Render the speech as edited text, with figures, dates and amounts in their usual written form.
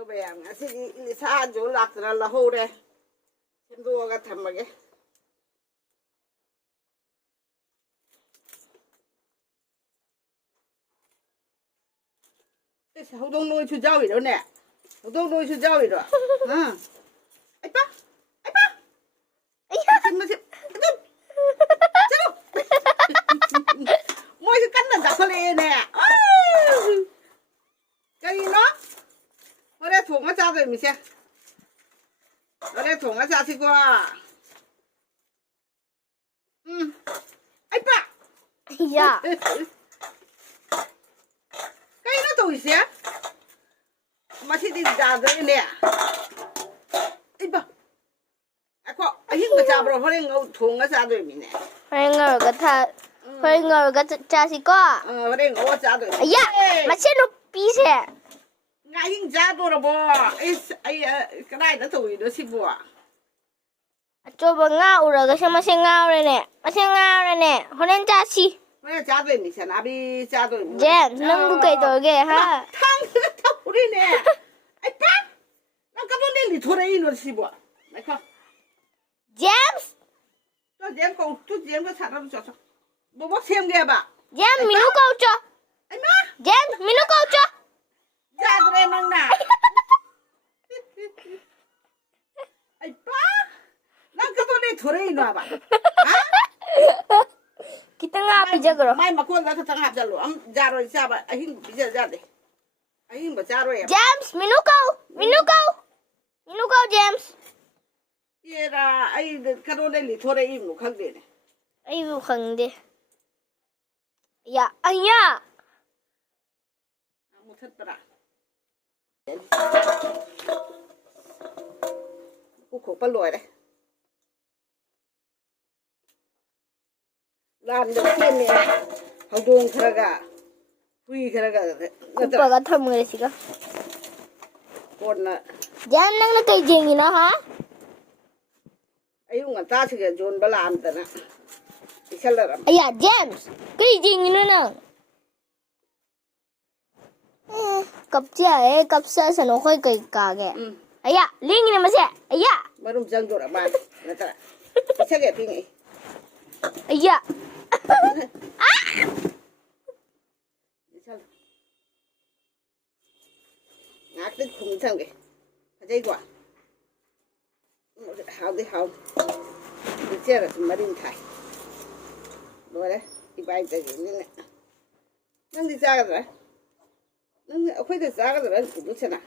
너 배양 아시기 사주 락스랄라 호래 신도가 탐하게 hậu đông nuôi chú dâu vậy đó nè hậu đông nuôi chú dâu vậy đó à ấy ba xin mà xin môi cái cắn là giặc lên nè cái gì nó ở đây thùng nó ra rồi mình xem ở đây thùng nó ra thì qua ấy ba dạ cái nó tủi xé mà thì đi ra rồi nè ấy ba à có ấy hình cái cha bro hồi này ngầu thùng nó ra rồi mình nè hồi ngờ cái thà hồi ngờ cái cha gì có hồi này ngầu ra rồi dạ mà xem nó bí xe ngay hình ra rồi bò ấy cái này nó tủi nó xí bò cho bà ngao rồi cái xem mà xem ngao đây nè mà xem ngao đây nè hồi nay cha gì Mày cha rồi mình sẽ拿đi cha rồi. Jen, nâng bu cây tôi kìa ha. Thằng thằng đi nè. Ai ba? Nó cái vấn đề thôi đấy nó xí bọ. Mày không? James. Tôi James có sẵn làm sao? Bố bố xem kìa bà. James, mình nuôi câu cho. Ai má? James, mình nuôi câu cho. Cha rồi em nâng nè. Ai ba? Nó cái vấn đề thôi đấy nó bà. Hả? Kita ngáp aja kरो. Mai mà con ra thằng ngáp ra luôn. Ra rồi sao bà? Anh bây giờ ra đi. Anh mà ra rồi em. James, mình nuôi câu James. Ye ra ai cái đó đây thôi đấy im nó khăng đi này. Ai bu khăng đi. Ya, anya. Một thất bả. Cô khổ bắt lùi đấy. Làm được tiên này, hậu đông khá gà, huy khá gà. Upaga tham người gì cả. Còn là. James nang na cây gì nó hả? Ấy người ta chỉ cần dồn bà làm tận á. Thì sao là làm? Ya, James, cây gì nó nang? Cặp chia cặp sa sa nó khơi cây cả kìa. Aya, linh này mà sẽ. Aya. Mà đúng dân rồi bạn. Người ta. Thì sao kìa thì Aya. ngạc tích khung sao kìa. Phải dây quả. Hào đi hào. Thì xe là mà đi thải. Rồi đấy. Thì bài tay gì nữa. Nâng đi ra rồi đấy. Nâng đi ra rồi đấy. Cũng biết xem nào.